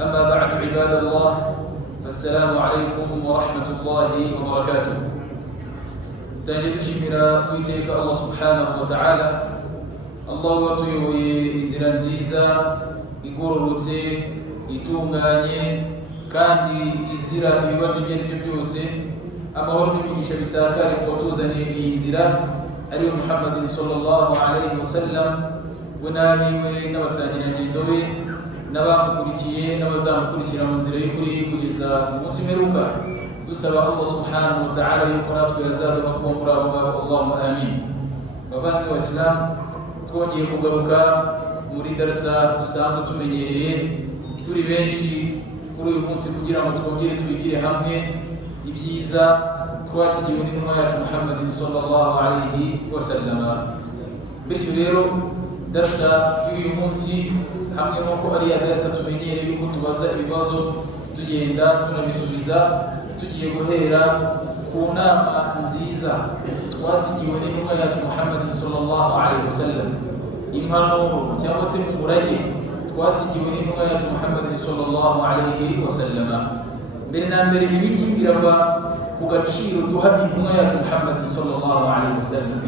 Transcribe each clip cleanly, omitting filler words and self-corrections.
أما بعد عباد الله فالسلام عليكم ورحمة الله وبركاته. تنجد شمرا ويتيك الله سبحانه وتعالى الله وطيوي إنزلان زيزا يقول روتي يتونغاني kandi izira ibibazo by'ibyo byose amahoro n'imigisha bisakare kubatuzaniye iyi nzira ari Muhammad sallallahu alayhi wasallam we nabiwe n'abasangirangendo be n'abamukurikiye n'abazamukurikira mu nzira y'ukuri kugeza umunsi mperuka dusaba Allah subhanahu wa ta'ala yuko natwe yazaduha kuba muri abo ngabo Allahumma amin. Bavandimwe b'Isilamu, twongeye kugaruka muri darasa dusanzwe tumenyereye turi benshi kuri uyu munsi kugira ngo twongere twigire hamwe ibyiza twasigiwe n'intumwa yacu Muhammad sallallahu alayhi wasallam. Bityo rero darasa y'uyu munsi hamwe n'uko ari ya darasa tumenyereye yuko tubaza ibibazo tugenda tunabisubiza, tugiye guhera ku nama nziza twasigiwe n'intumwa yacu Muhammad sallallahu alayhi wasallam, impanuro cyangwa se umurage twasigiwe n'intumwa yacu Muhammad sallallahu alayhi wasallam. Mbere na mbere ibi ngibi birava ku gaciro duha intumwa yacu Muhammad sallallahu alayhi wasallam.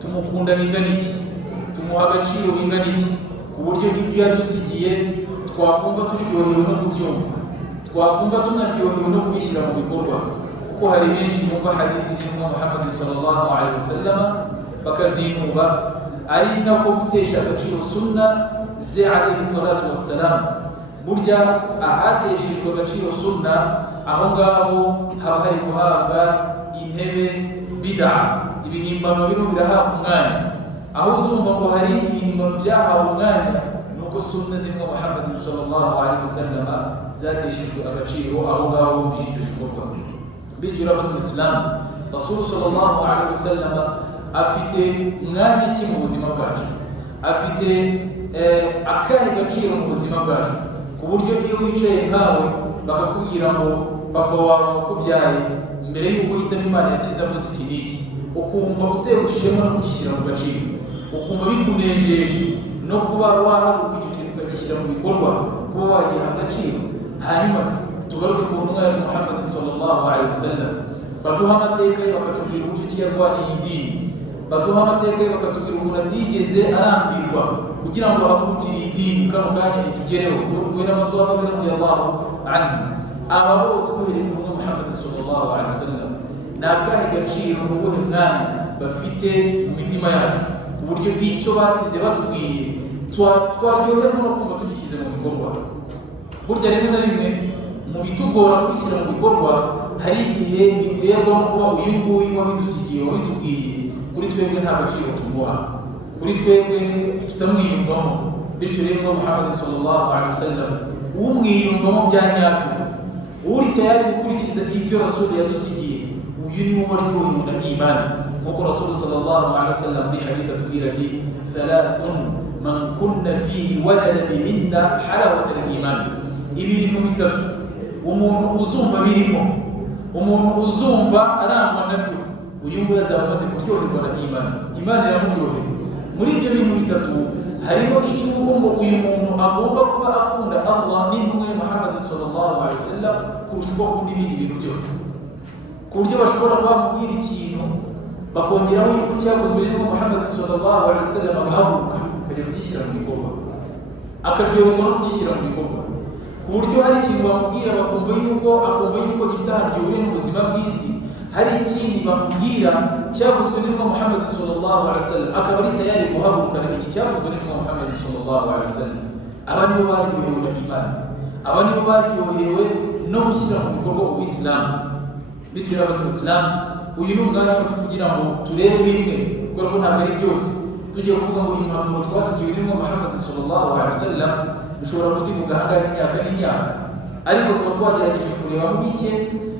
Tumukunda bingana iki, tumuha agaciro bingana iki, ku buryo ibyo yadusigiye twakumva turyohewe no kubyumva, twakumva tunaryohewe no kubishyira mu bikorwa, kuko hari benshi bumva hadithi z'intumwa Muhammad sallallahu alayhi wasallam bakazinuba, ari nako gutesha agaciro sunna ze alayhi salatu wassalam. Burya ahateshejwe agaciro sunna aho ngaho haba hari guhabwa intebe bid'a, ibihimbano bino birahabwa umwanya. Aho uzumva ngo hari ibihimbano byahawe umwanya nuko sunna z'intumwa Muhammad sallallahu alayhi wasallam zateshejwe agaciro aho ngaho bumvise icyo gikorwa. Bityo rero mu Islam Rasul sallallahu alayhi wasallam afite umwanya ki mu buzima bwacu, afite akahe gaciro mu buzima bwacu, ku buryo iyo wicaye nkawe bakakubwira ngo papa wawe wakubyaye mbere y'uko hitamo Imana yasize avuze iki n'iki, ukumva utewe ishema no kugishyira mu gaciro, ukumva bikunejeje no kuba wahaguruka icyo kintu ukagishyira mu bikorwa, kuba wagiha agaciro. Hanyuma tugaruke ku ntumwa yacu Muhammad sallallahu alayhi wasallam, baduha amateka ye bakatubwira uburyo ki yarwaniye idini, baduha amateka ye bakatubwira ukuntu atigeze arambirwa kugira ngo hagurukire idini kano kanya itugereho, we n'amaswahaba radiyallahu anhu. Aba bose duhereye ku Muhammad sallallahu alayhi wasallam, ni akahe gaciro n'ubuhe mwanya bafite mu mitima yacu, ku buryo icyo basize batubwiye twaryoherwa no kumva tugishyize mu bikorwa. Burya rimwe na rimwe mu bitugora kubishyira mu bikorwa hari igihe biterwa no kuba uyu nguyu wabidusigiye wabitubwiye kuri twebwe nta gaciro tumuha, kuri twebwe tutamwiyumvamo. Bityo rero Muhammad sallallahu alayhi wasallam umwiyumvamo bya nyabyo, uri tayari gukurikiza ibyo Rasul yadusigiye, uyu ni wo waryohewe na imani. Nk'uko Rasul sallallahu alayhi wasallam muri hadith atubwira ati thalathun man kunna fihi wajada bihinna halawata al-iman. Ibintu bitatu umuntu uzumva birimo, umuntu uzumva arangwa nabyo, uyu nguyu azaba amaze kuryoherwa na imani, imani iramuryohera. Muri ibyo bintu bitatu harimo icy'uko ngo uyu muntu agomba kuba akunda Allah n'intumwa ya Muhammad sallallahu alayhi wasallam kurusha uko akunda ibindi bintu byose, ku buryo bashobora kuba bamubwira ikintu bakongeraho yuko cyavuzwe n'intumwa Muhammad sallallahu alayhi wasallam agahaguruka akajya kugishyira mu bikorwa, akaryoherwa no kugishyira mu bikorwa, ku buryo hari ikintu bamubwira akumva yuko gifite ahantu gihuriye n'ubuzima bw'isi. Hari ikindi bamubwira cyavuzwe n'intumwa Muhammad sallallahu alayhi wasallam akaba ari tayari guhagurukana iki cyavuzwe n'intumwa Muhammad sallallahu alayhi wasallam. Aba nibo baryohewe na imani, aba nibo baryohewe no gushyira mu bikorwa ubuyisilamu. Bityo rero abanyamisilamu, uyu ni umwanya wacu kugira ngo turebe bimwe, kubera ko ntabwo ari byose. Tugiye kuvuga ngo impanuro twasigiwe n'intumwa Muhammad sallallahu alayhi wasallam dushobora kuzivuga ahangaha imyaka n'imyaka, ariko tuba twagerageje kureba mu bike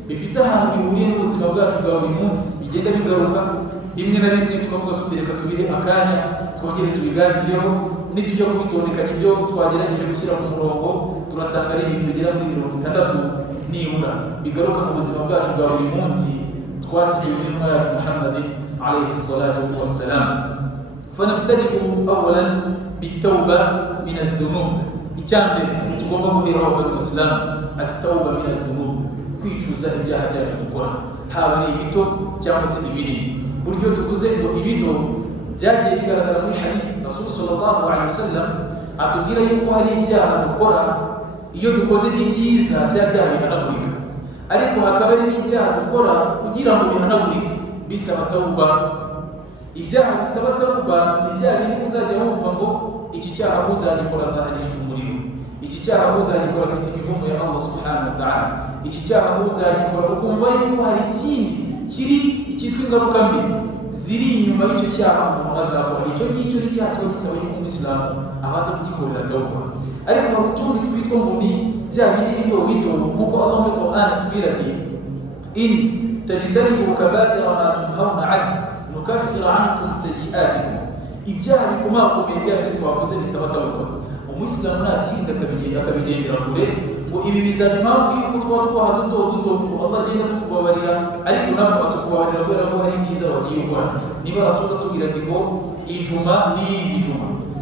bifite ahantu bihuriye n'ubuzima bwacu bwa buri munsi, bigenda bigaruka rimwe na rimwe tukavuga tutereka tubihe akanya twongere tubiganireho. Nitujya kubitondeka ibyo twagerageje gushyira ku murongo turasanga ari ibintu bigera muri 60 nibura bigaruka mu buzima bwacu bwa buri munsi twasigiwe n'intumwa yacu Muhammad alayhi salatu wassalam. فنبتدئ أولا بالتوبة من الذنوب. icyambere tugomba guhera aho mu Islam at-tawba min adh-dhunub, kwicuza ibyaha byacu gukora, haba ari ibito cyangwa se ibinini. Buryo tuvuze ngo ibito byagiye bigaragara muri hadith Rasul sallallahu alaihi wasallam atubwira yuko hari ibyaha dukora iyo dukoze ibyiza bya byaha bihanagurika, ariko hakaba ari n'ibyaha dukora kugira ngo bihanagurike bisaba tawba. Ibyaha bisaba tawba ni bya bintu uzajya wumva ngo iki cyaha uzagikora azahanishwa umuriro, iki cyaha uzagikora afite imivumo ya Allah subhanahu wa ta'ala, iki cyaha uzagikora ukumva yuko hari ikindi kiri icyitwa ingaruka mbi ziri inyuma y'icyo cyaha umuntu azakora. Icyo ngicyo ni cyaha kiba gisaba yuko umuyisilamu abaza kugikorera tawba. Ariko hari utundi twitwa ngo ni bya bindi bito bito, nk'uko Allah muri Qur'an atubwira ati in tajtanibu kaba'ira ma tunhawna anhu nukaffira ankum sayyi'atikum. Ibyaha bikomakomeye bya bindi twavuze bisaba tawba. Umuyisilamu nabyirinda akabigendera kure ngo ibi bizana impamvu yuko twaba twaha duto Allah agenda tukubabarira, ariko ntabwo atukubabarira kubera ko hari ibyiza wagiye ukora. Niba Rasul atubwira ati ngo ijuma n'iyindi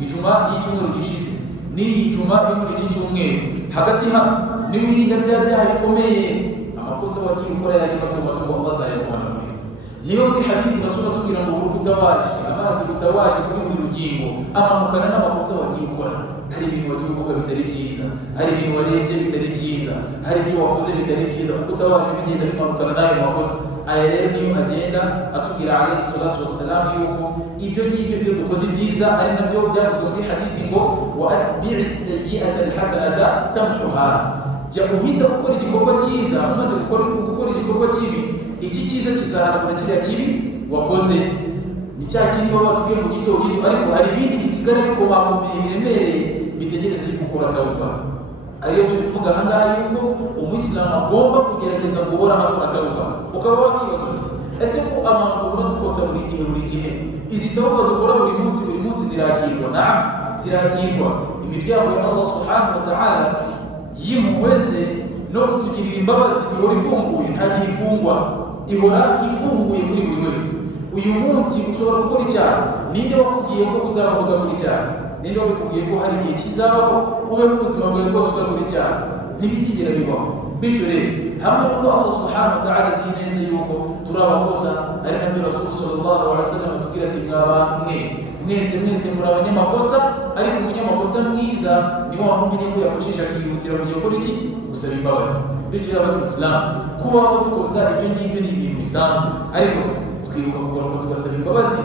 ijuma y'icyumweru gishize n'iyi juma yo muri iki cyumweru hagati hano niwirinda bya byaha bikomeye, amakosa wagiye ukora yari mato ngo Allah azayaguhanagurira. Niba muri hadith Rasul atubwira ngo buri gutawaje amazi gutawaje kuri buri rugingo amanukana n'amakosa wagiye ukora. Hari ibintu wagiye uvuga bitari byiza, hari ibintu warebye bitari byiza, hari ibyo wakoze bitari byiza, uko utawaje bigenda bimanukana n'ayo makosa. Aya rero niyo agenda atubwira alayhi salatu wassalam yuko ibyo ngibyo iyo dukoze ibyiza ari nabyo byavuzwe muri hadithi ngo wa atbi'i sayyi'ata alhasanata tamhuha. Jya uhita gukora igikorwa cyiza, umaze gukora igikorwa kibi, iki cyiza kizahanagura kiriya kibi wakoze. Ni cya kindi baba batubwiye mu gito, ariko hari ibindi bisigara bikomakomeye biremereye bitegereza yuko ukora tawba. Ariyo turi kuvuga aha ngaha yuko umuyisilamu agomba kugerageza guhora akora tawba. Ukaba wakibaza uti ese ko abantu duhora dukosa buri gihe izi tawba dukora buri munsi zirakirwa? Naam, zirakirwa. Imiryango ya Allah subhanahu wa ta'ala yimuweze no kutugirira imbabazi ihora ifunguye, nta gihe ifungwa, ihora ifunguye kuri buri wese. Uyu munsi ushobora gukora icyaha, ninde wakubwiye ko uzavuga muri icyaha? Ninde wakubwiye ko hari igihe kizabaho ube mu buzima bwawe bwose udakora icyaha? Ntibizigera bibaho. Bityo rero hamwe n'uko Allah subhanahu wa ta'ala azi neza yuko turi abakosa, ari nabyo Rasul sallallahu alaihi wasallam atubwira ati mw'abantu mwese muri abanyamakosa, ariko umunyamakosa mwiza ni wa wundi umenye ko yakosheje akihutira kujya gukora iki? Gusaba imbabazi. Bityo rero abanyamisilamu kubaho dukosa ibyo ngibyo ni ibintu bisanzwe, ariko twibuka kugaruka tugasaba imbabazi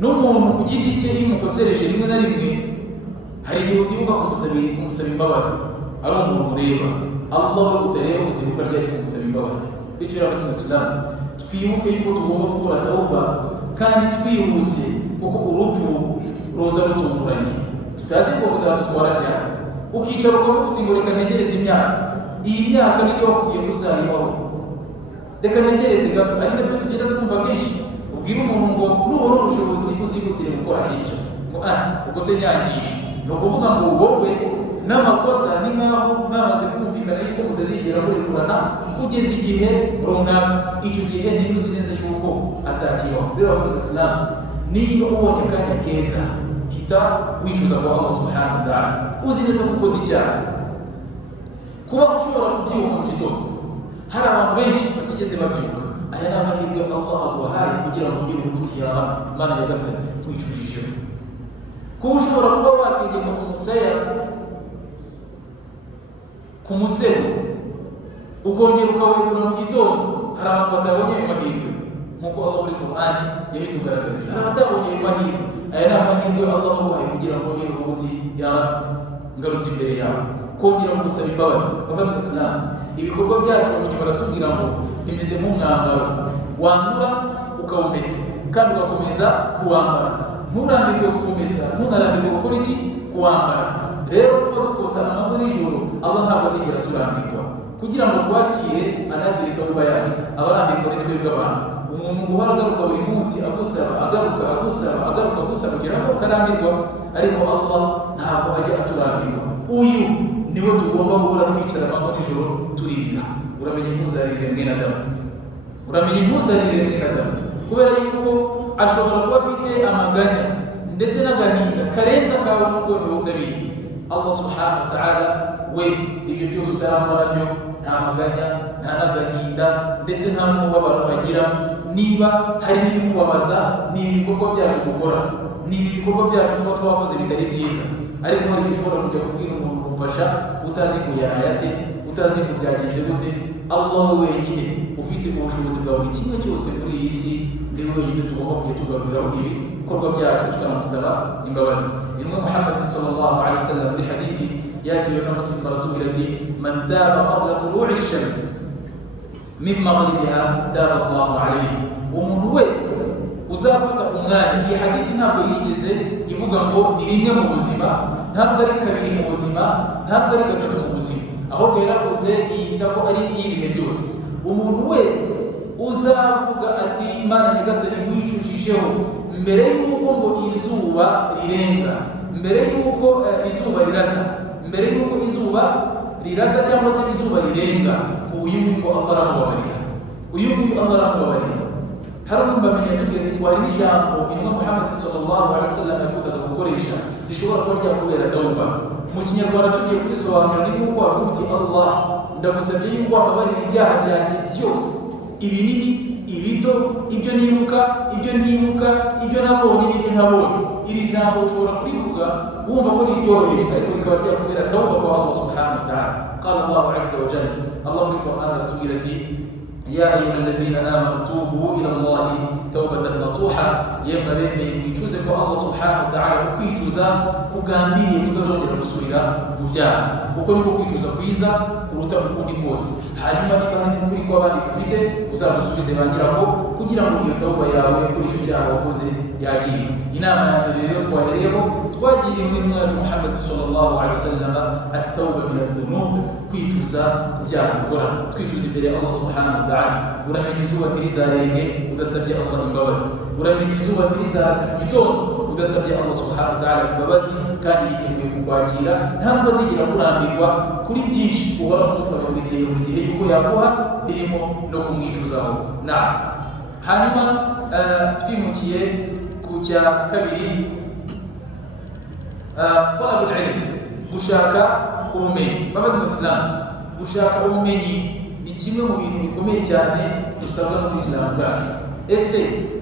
n'umuntu ku giti cye. Iyo umukosereje rimwe na rimwe hari igihe utibuka kumusaba imbabazi, ari umuntu ureba. Allah we utareba uzibuka ryari kumusaba imbabazi. Bityo rero abanyamisilamu twibuke yuko tugomba gukora tawba kandi twihuse, kuko urupfu ruza rutunguranye, tutazi ngo ruzadutwara ryari. Ukicara ukavuga uti ngo reka ntegereze imyaka, iyi myaka niyo wakubwiye ko uzayibaho, reka ntegereze gato. Ari nabyo tugenda twumva kenshi, ubwira umuntu ngo nubona ubushobozi uzihutire gukora hirya, ngo ubwo se nyangisha. Ni ukuvuga ngo wowe n'amakosa ni nk'aho mwamaze kumvikana yuko mutazigera murekurana kugeza igihe runaka. Icyo gihe niyo uzi neza yuko azakibaho. Rero abanyamisilamu niba ubonye akanya keza, hita wicuza kwa Allah subhanahu wa ta'ala, uzi neza ko ukoze icyaha. Kuba ushobora kubyuka mu gitondo, hari abantu benshi batigeze babyuka. Aya ni amahirwe Allah aguhaye kugira ngo ugire uvuguti yawe Mana nyagasani nkwicujijeho. Kuba ushobora kuba wakegeka ku musego ukongera ukawegura mu gitondo, hari abantu batabonye ayo mahirwe, nk'uko Allah muri Qur'an yabitugaragarije. Hari abatabonye ayo mahirwe. Aya ni amahirwe Allah aguhaye kugira ngo ugire uvuguti ya Rabbi, ngarutse imbere yawe, kongera mu gusaba imbabazi. Bavandimwe Islam, ibikorwa byacu abamenyi baratubwira ngo bimeze nk'umwambaro wandura ukawumesa kandi ugakomeza kuwambara. Nturambirwe kuwumesa, ntunarambirwe gukora iki? Kuwambara. Rero kuba dukosa amanywa n'ijoro, Allah ntabwo azigera turambirwa. Kugira ngo twakire anagire tawba yacu, abarambirwa ni twebwe abantu. Umuntu guhora agaruka buri munsi agusaba kugira ngo karambirwa, ariko Allah ntabwo ajya aturambirwa. Uyu niwe tugomba guhora twicara amanywa n'ijoro turirira. Uramenye impuzarire mwene Adamu, kubera yuko ashobora kuba afite amaganya ndetse n'agahinda karenze akawe n'ubwo niwe utabizi. Allah subhanahu wa ta'ala we ibyo byose utaramara byo nta maganya nta n'agahinda ndetse nta n'umubabaro agira. Niba hari n'ibimubabaza ni ibikorwa byacu dukora, ni ibikorwa byacu tuba twakoze bitari byiza, ariko hari bishobora kujya kubwira umuntu kumfasha utazi kuyarayate, utazi kubyagenze gute. Allah wenyine ufite ubushobozi bwa buri kimwe cyose muri iyi si, ni wenyine tugomba kujya tugaruriraho ibikorwa byacu tukanamusaba imbabazi. Intumwa Muhammad sallallahu alaihi wasallam muri hadithi yakiriwe na Muslim baratubwira ati man taba qabla tulu'i ash-shams min maghribiha taba Allahu alayhi. Umuntu wese uzafata umwanya, iyi hadithi ntabwo yigeze ivuga ngo ni rimwe mu buzima, ntabwo ari kabiri mu buzima, ntabwo ari gatatu mu buzima, ahubwo yaravuze yita ko ari ibihe byose. Umuntu wese uzavuga ati Imana nyagasani nkwicujijeho mbere y'uko ngo izuba rirenga, mbere y'uko izuba rirasa, mbere y'uko izuba rirasa cyangwa se izuba rirenga, uyu nguyu Allah aramubabarira, uyu nguyu Allah aramubabarira. Hari umubamenye tubwiye ati ngo hari n'ijambo intumwa Muhammad sallallahu alaihi wasallam yakundaga gukoresha rishobora kuba ryakubera tauba. Mu Kinyarwanda tugiye kubisobanura ni nk'uko wavuga uti Allah ndagusabye yuko wababarira ibyaha byanjye byose, ibinini ibito, ibyo nibuka, ibyo ntibuka, ibyo nabonye n'ibyo ntabonye. Iri jambo ushobora kurivuga wumva ko riryoroheje, ariko rikaba ryakubera tauba kwa Allah subhanahu wa ta'ala. Qala Allah azza wa jalla, Allah muri Qur'an aratubwira ati ya ayuha alladhina amanu tubu ila Allah tawbatan nasuha, yemwe bemeye mwicuze ko Allah subhanahu wa ta'ala. Kwicuza kugambiriye kutazongera gusubira mu byaha, uko niko kwicuza kwiza kuruta ukundi kose. Hanyuma niba hari ukuri kw'abandi ufite uzagusubize ba nyirako, kugira ngo iyo tauba yawe kuri icyo cyaha wakoze yakire. Inama ya mbere rero twahereyeho twagiriwe n'intumwa yacu Muhammad sallallahu alaihi wasallam, at-tauba min adh-dhunub, kwicuza ku byaha dukora, twicuza imbere ya Allah subhanahu wa ta'ala. Uramenya izuba ntirizarenge udasabye Allah imbabazi, uramenya izuba ntirizarase ku gitondo udasabye Allah subhanahu wa ta'ala imbabazi, kandi yiteguye kukwakira, ntabwo azigira kurambirwa kuri byinshi uhora kumusaba buri gihe yuko yaguha birimo no kumwicuzaho. Na hanyuma twimukiye ku cya kabiri, talab al-ilm, gushaka ubumenyi. Baba mu Islam, gushaka ubumenyi ni kimwe mu bintu bikomeye cyane dusabwa mu Islam bwacu. Ese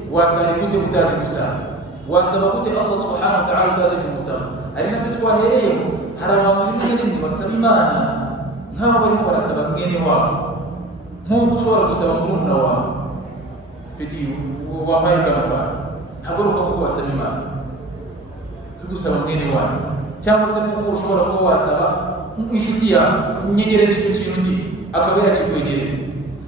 wasaba gute utazi gusaba? Wasaba gute Allah subhanahu wa ta'ala utazi kumusaba? Ari nabyo twahereyeho. Hari abantu rimwe rimwe basaba Imana nk'aho barimo barasaba mwene wabo, nk'uko ushobora gusaba murumuna wawe peti wambaye garuka, ntabwo ari uko wasaba Imana, uri gusaba mwene wawe. Cyangwa se nk'uko ushobora kuba wasaba inshuti yawe, nyegereza icyo kintu undi akaba yakikwegereza.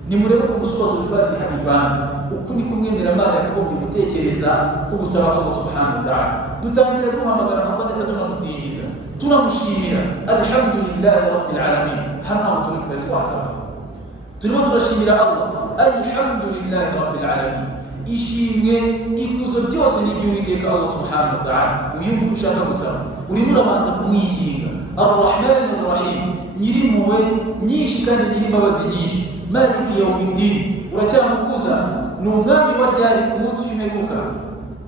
Nimurebe ko gusuratul Fatiha ibanza, uku ni kumwemera Imana yakagombye gutekereza ko gusaba Allah subhanahu wa ta'ala. Dutangira duhamagara Allah ndetse tunamusingiza, tunamushimira, alhamdulillahi rabbil alamin. Hano turikwe twasaba, turimo turashimira Allah, alhamdulillahi rabbil alamin. Ishimwe ikuzo byose ni by'Uwiteka Allah subhanahu wa ta'ala. Uyu nguyu ushaka gusaba urimo urabanza kumwiginga, Ar-Rahman Ar-Rahim, nyirimpuhwe nyinshi kandi nyirimbabazi nyinshi, Maliki yawmiddin, uracyamukuza, ni umwami wa ryari ku munsi w'imperuka.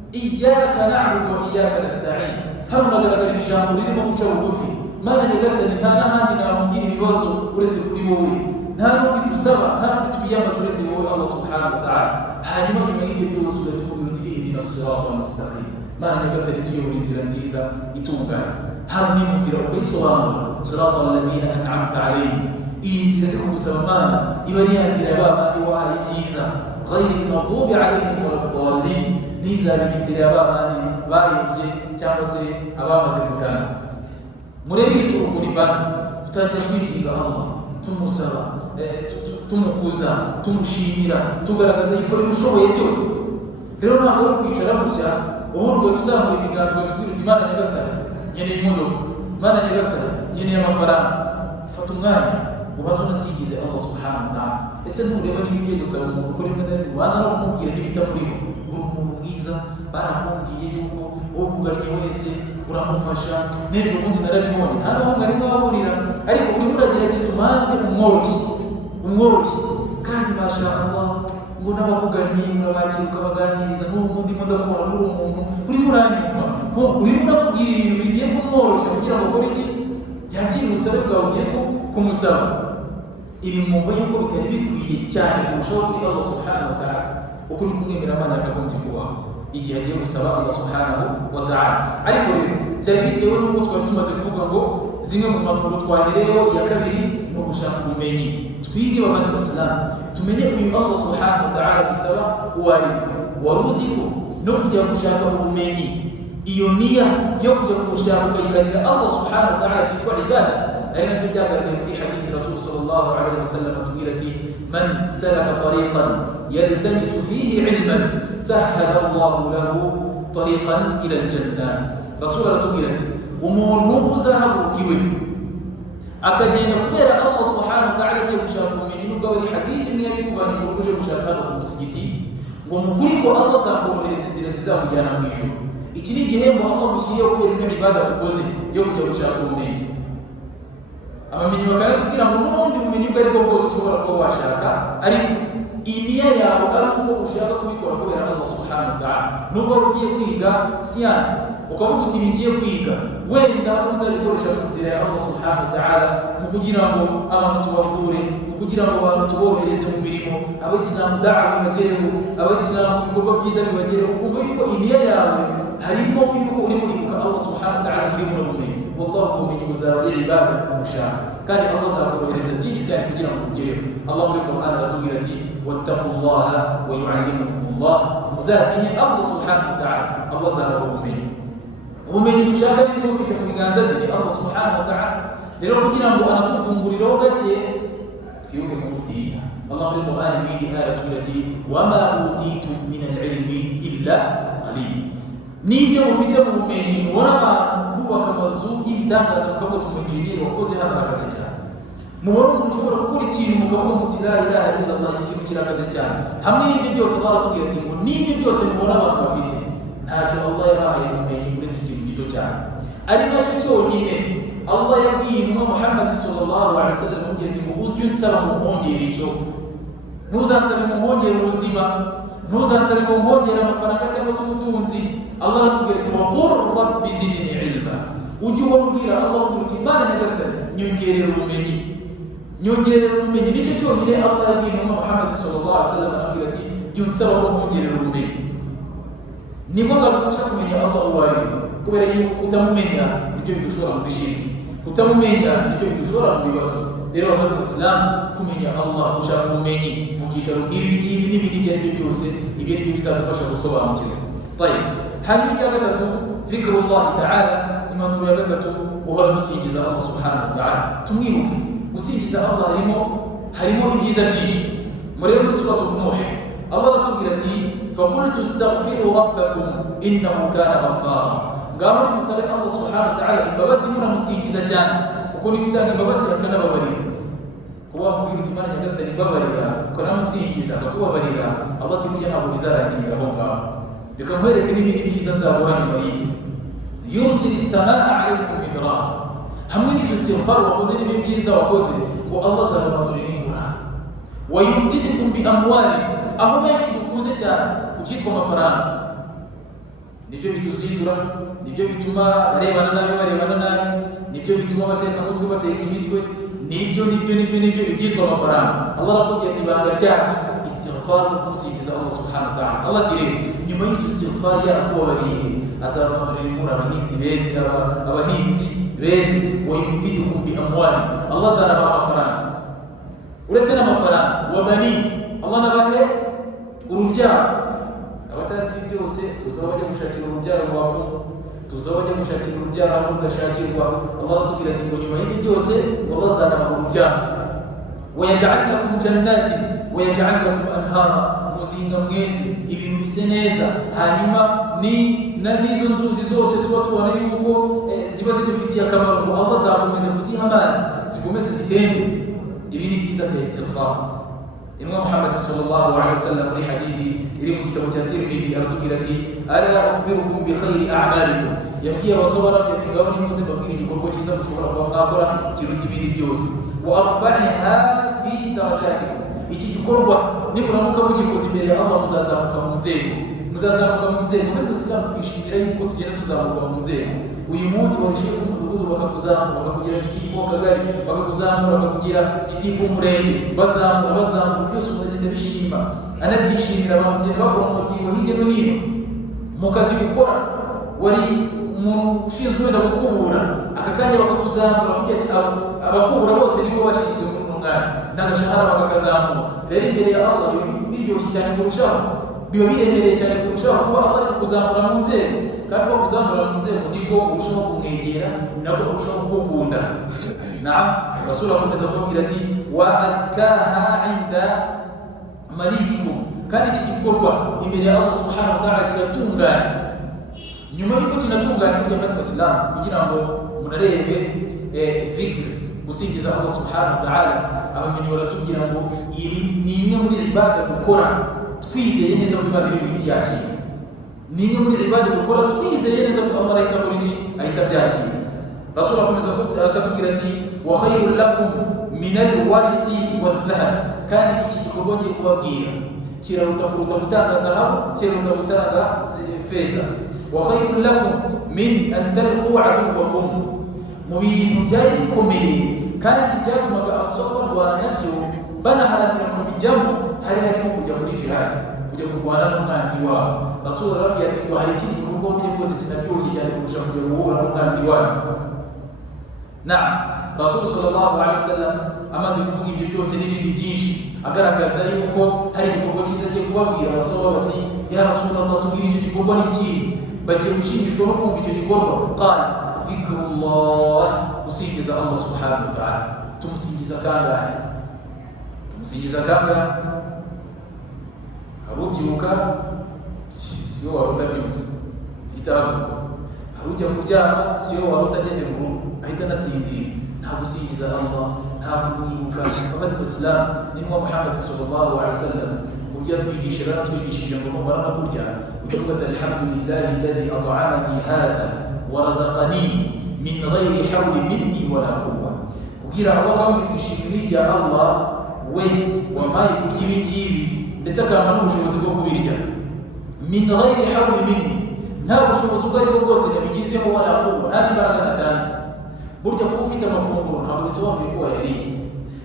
Iyyaka na'budu wa iyyaka nasta'in, hano nagaragaje ijambo ririmo guca bugufi. Mana nyagasani, nta n'ahandi namugira ibibazo uretse kuri wowe, nta n'undi dusaba, nta n'undi twiyambaza uretse wowe Allah subhanahu wa ta'ala. Hanyuma nyuma y'ibyo byose uratubwira uti ihdina as-siratal mustaqim, Mana nyagasani tuyobora inzira nziza itunganye. Hano ni mu nzira ukayisobanura, siratal ladhina an'amta alayhim. Iyi nzira ndi kugusaba Mana iba ari ya nzira y'abandi wahaye ibyiza, ghayril maghdubi alayhim waladdallin, ntizabe inzira y'abandi bayobye cyangwa se abamaze kugana. Murebe isura ukuntu ibanza, tutangira twiringa Allah, tumusaba, tumukuza, tumushimira, tugaragaza yikorera ushoboye byose. Rero ntabwo ari kwicara gutya ubundi tuzamura ibiganza tubwira uti Imana nyagasani nkeneye imodoka, Imana nyagasani nkeneye amafaranga. Fata umwanya ubaze unasigize Allah subhanahu wa ta'ala. Ese ntureba niba ugiye gusaba umuntu kuri rimwe na rimwe ubanza no kumubwira n'ibitamuriho, uri umuntu mwiza, barakubwiye yuko uwo kugannye wese uramufasha, n'ejo bundi narabibonye, nta n'aho mwari mwahurira, ariko urimo uragerageza umanze umworoshye. Kandi masha Allah ngo n'abakugannye urabakira ukabaganiriza, n'ubundi mudakubona kuri umuntu urimo uranyumva, urimo uramubwira ibintu bigiye kumworoshya kugira ngo ukore iki? yakira ubusabe bwawe ugiye kumusaba. Ibi mwumva yuko bitari bikwiye cyane kurushaho kuri Allah subhanahu wa ta'ala, uko ni kumwemera Imana yakagombye kubaho igihe agiye gusaba Allah subhanahu wa ta'ala. Ariko rero byari bitewe n'uko twari tumaze kuvuga ngo zimwe mu makuru twahereyeho, iya kabiri ni ugushaka ubumenyi. Twige bavandimwe b'Isilamu, tumenye uyu Allah subhanahu wa ta'ala gusaba uwo ari we. Wari uzi ko no kujya gushaka ubumenyi, iyo niya yo kujya kumushaka ukayiharira Allah subhanahu wa ta'ala byitwa ibada. ari nabyo byagaragaye muri hadithi Rasul sallallahu alaihi wasallam atubwira ati man salaka tariqan yaltamisu fihi ilman sahhala Allahu lahu tariqan ila aljanna. Rasul aratubwira ati umuntu uzahagurukiwe akagenda kubera Allah subhanahu wa ta'ala agiye gushaka ubumenyi, nubwo ari hadithi imwe yari kuvana mu ruje gushaka hano ku musigiti, ngo mukuri ko Allah azakorohereza inzira zizamujyana mu ijuru. Iki ni igihembo Allah mushyiriyeho kubera ino ibada ukoze yo kujya gushaka ubumenyi. Abamenyi bakanatubwira ngo n'ubundi bumenyi bwo aribwo bwose ushobora kuba washaka, ariko iniya yawe ari uko ushaka kubikora kubera Allah subhanahu wa ta'ala. Nubwo ugiye kwiga siyansi ukavuga uti ngiye kwiga wenda uzabikoresha mu nzira ya Allah subhanahu wa ta'ala, mu kugira ngo abantu tubavure, mu kugira ngo abantu tubohereze mu mirimo, abayisilamu da'wa bagereho, abayisilamu ibikorwa byiza bibagereho, kumva yuko iniya yawe harimo yuko uri muribuka Allah subhanahu wa ta'ala muri buno bumenyi. Wallahu ubumenyi buzaba ari ibada kumushaka, kandi Allah azakorohereza byinshi cyane kugira ngo ugereho. Allah muri Qur'an aratubwira ati wattaqullaha wa yu'allimukumullah, muzatinye Allah subhanahu wa ta'ala, Allah azabaha ubumenyi. Ubumenyi dushaka ni bufite mu biganza bye Allah subhanahu wa ta'ala. Rero kugira ngo anatuvunguriraho gake twibuke mu gutinya Allah muri Qur'an mwindi aratubwira ati wama utitu min al-ilmi illa qalil. Nibyo mufite mu bumenyi, mubona abantu bubaka amazu y'ibitangaza mukavuga ati umunjeniyeri wakoze hano arakaze cyane, mubona umuntu ushobora gukora ikintu mukavuga muti la ilaha illallah, iki kintu kirakaze cyane. Hamwe n'ibyo byose Allah aratubwira ati ngo n'ibyo byose mubona abantu bafite, ntacyo Allah yabahaye ubumenyi uretse ikintu gito cyane, ari nacyo cyonyine Allah yabwiye intumwa Muhammad sallallahu alaihi wasallam amubwira ati ngo ujye unsaba mu mwongere icyo, ntuzansabe mu mwongere ubuzima, ntuzansabe mu mwongere amafaranga cyangwa se ubutunzi. Allah aramubwira ati waqur rabbi zidni ilma, ujye ubabwira Allah uti Imana nyagasani nyongerera ubumenyi, nyongerera ubumenyi. Nicyo cyonyine Allah yabwiye intumwa Muhammad sallallahu alaihi wasallam amubwira ati jya unsaba ko mwongerera ubumenyi. Nibwo bwagufasha kumenya Allah uwo ari we, kubera yuko kutamumenya nibyo bidushora muri shirki, kutamumenya nibyo bidushora mu bibazo. Rero abavandimwe b'Isilamu, kumenya Allah, gushaka ubumenyi mu byicaro nk'ibi ngibi n'ibindi ibyo ari byo byose, ibyo ni byo bizadufasha gusobanukirwa. Hanyuma icya gatatu, zikrullahi ta'ala, impanuro ya gatatu, guhora dusingiza Allah subhanahu wa ta'ala. Tumwibuke gusingiza Allah harimo ibyiza byinshi. Murebe muri suratu Nuh Allah aratubwira ati faqultu astaghfiru rabbakum innahu kana ghaffara. Ngaho nimusabe Allah subhanahu wa ta'ala imbabazi, muramusingiza cyane kuko niba utanga imbabazi akanababarira. Kuba wabwira uti Imana nyagasani mbabarira, ukanamusingiza akakubabarira, Allah ati burya ntabwo bizarangirira aho ngaho, reka nkwereke n'ibindi byiza nzaguha nyuma y'ibi. Yursili samaa alaykum midrara, hamwe n'izo istighfar wakoze n'ibyo byiza wakoze, ngo Allah azababarira imvura. Wa yumdidukum bi amwali, aho menshi dukuze cyane kukitwa amafaranga, nibyo bituzindura, nibyo bituma barebana nabi, nibyo bituma bateka umutwe bateka imitwe, nibyo ibyitwa amafaranga. Allah arakubwira ati ibanga ryacyo istighfar no kumusingiza Allah subhanahu wa ta'ala. Allah ati rero nyuma y'izo istighfar yarakubabariye, azababarira imvura abahinzi beze. Wa yumdidukum bi amwali, Allah azarabaha amafaranga. Uretse n'amafaranga, wa bani, Allah nabahe urubyaro. Abatazi ibi byose tuzaba bajya gushakira urubyaro mu bapfumu, tuzaba bajya gushakira urubyaro aho rudashakirwa. Allah aratubwira ati ngo nyuma y'ibi byose Allah azanabaha urubyaro. Wa yaj'al lakum jannatin wa yaj'al lakum anhara, muzinga mweze ibintu bise neza, hanyuma n'izo nzuzi zose tuba tubona yuko ziba zidufitiye akamaro, ngo Allah azakomeza kuziha amazi zikomeze zitembe. Ibi ni byiza bya istighfar. Intumwa Muhammad sallallahu alaihi wasallam muri hadithi iri mu gitabo cya Tirmidhi aratubwira ati ala akhbirukum bi khayri a'malikum, yabwiye abasobora ati ngabo nimuze mbabwire igikorwa cyiza mushobora kuba mwakora kiruta ibindi byose. Wa arfa'iha fi darajatikum, iki gikorwa nimuramuka mugikoze imbere ya Allah muzazamuka mu nzego. Muri Islam twishimira yuko tugenda tuzamuka mu nzego. uyu munsi wari shefu w'umudugudu bakakuzamura bakakugira gitifu w'akagari, bakakuzamura bakakugira gitifu w'umurenge, bazamura byose ukagenda bishima, anabyishimira bakugenda bapromotinga hirya no hino mu kazi gukora. Wari umuntu ushinzwe wenda gukubura, aka kanya bakakuzamura kugira ati abakubura bose nibo bashinzwe muri uno mwanya, n'agashahara bakakazamura. Rero imbere ya Allah biryoshye cyane kurushaho, biba biremereye cyane kurushaho kuba Allah ari kukuzamura mu nzego, kandi ko kuzamura mu nzego niko urushaho kumwegera, nako urushaho kugukunda. Naam, Rasul akomeza kubabwira ati wa azkaha inda malikikum, kandi iki gikorwa imbere ya Allah subhanahu wa ta'ala kiratunganye. Nyuma y'uko kinatunganye kujya muri Islam, kugira ngo munarebe dhikr, gusingiza Allah subhanahu wa ta'ala, abamenyi baratubwira ngo iri ni imwe muri ibada dukora twizeye neza ko Imana iri buhite yakira. Ni imwe muri ibada dukora twizeye neza ko Allah ahita muri iki ahita byakira. Rasul akomeza akatubwira ati wa khayrun lakum min al-wariqi wal-dhahab, kandi iki gikorwa ngiye kubabwira kiraruta kuruta gutanga zahabu, kiraruta gutanga feza. Wa khayrun lakum min an talqu aduwwakum, mu bintu byari bikomeye kandi byatumaga abasore barwana nabyo banaharanira kubijyamo, harimo kujya muri jihad, kujya kurwana n'umwanzi wabo. Rasul arababwira ati ngo hari ikindi gikorwa bye bwose kinaryoshye cyane kurusha kujya guhura n'umwanzi wabo. Naam, Rasul sallallahu alaihi wasallam amaze kuvuga ibyo byose n'ibindi byinshi, agaragaza yuko hari igikorwa cyiza agiye kubabwira. Abasore bati ya Rasulullah, tubwire icyo gikorwa ni iki? Bagiye gushimishwa no kumva icyo gikorwa. Qala dhikrullah, gusingiza Allah subhanahu wa ta'ala. Tumusingiza kangahe? Harubyiruka siyo wari utabyutse ahita ahaguruka, harujya kuryama siyo wari utageze mu rugo ahita anasinzira. Nta gusingiza Allah, nta kumwibuka. Abavandimwe Islam, nimwa Muhammad sallallahu alaihi wasallam ubyo yatwigishije ngo numara no kurya ujya kuvuga ati alhamdulillahi alladhi at'amani hadha wa razaqani min ghairi hawli minni wala quwwa. Kugira Allah kamwitishimira Allah we wampaye kurya ibi ngibi ndetse akampa n'ubushobozi bwo kubirya, min ghairi hawli minni, nta bushobozi ubwo aribwo bwose nabigizeho wala quwwa, nta imbaraga natanze. Burya kuba ufite amafunguro ntabwo bisobanuye ko wayariye,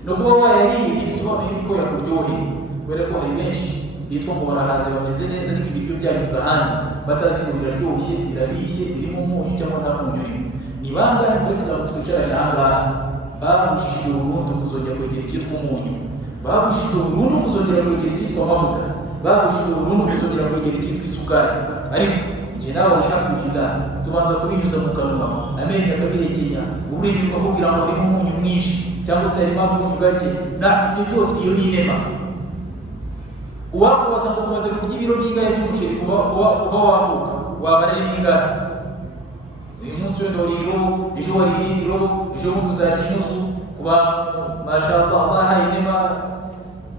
no kuba wayariye ntibisobanuye ko yakuryoheye, kubera ko hari benshi bitwa ngo barahaze bameze neza, ariko ibiryo byanyu ahandi batazi ngo biraryoshye, birabishye, birimo umunyu cyangwa nta munyu urimo. Ni bangahe muri Islam twicaranye aha ngaha babushijwe burundu kuzongera kwegera icyitwa umunyu, babushijwe burundu kuzongera kwegera icyitwa amavuta, babushijwe burundu kuzongera kwegera icyitwa isukari, ariko igihe nawe alhamdulillah tubanza kubinyuza mu kanwa, amenyo akabihekenya, ururimi rukakubwira ngo harimo umunyu mwinshi cyangwa se harimo umunyu gake. Na ibyo byose iyo ni inema. Uwakubaza ngo umaze kurya ibiro by'ingahe by'umuceri kuva wavuka, waba ari bingahe? Uyu munsi wenda wari irobo, ejo wari irindi robo, ejo bundi uzarya inusu. Kuba mashallah bahaye inema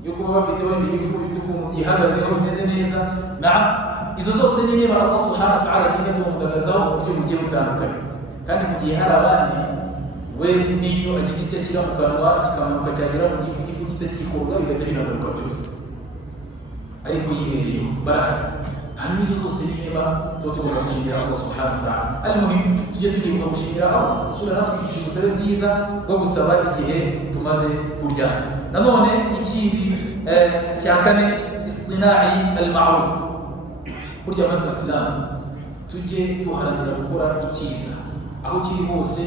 yo kuba bafite wenda ibifu bifite ukuntu byihagazeho bimeze neza. Naam, izo zose ni inema Allah subhanahu wa ta'ala agenda aduhundagazaho mu buryo bugiye butandukanye. Kandi mu gihe hari abandi we niyo agize icyo ashyira mu kanwa kikamanuka cyagera mu gifu, igifu kitakikorwa bigahita binagaruka byose, ariko yibereyeho barahari. Hanyuma izo zose ni inema tuba tugomba gushimira Allah subhanahu wa ta'ala. Al-muhim, tujye tugibuka gushimira Allah. Sura natwigisha ubusabe bwiza bwo gusaba igihe tumaze kurya. Nanone ikindi cya kane, istina'i al-ma'ruf. Burya muri Islam tujye duharanira gukora icyiza, aho kiri hose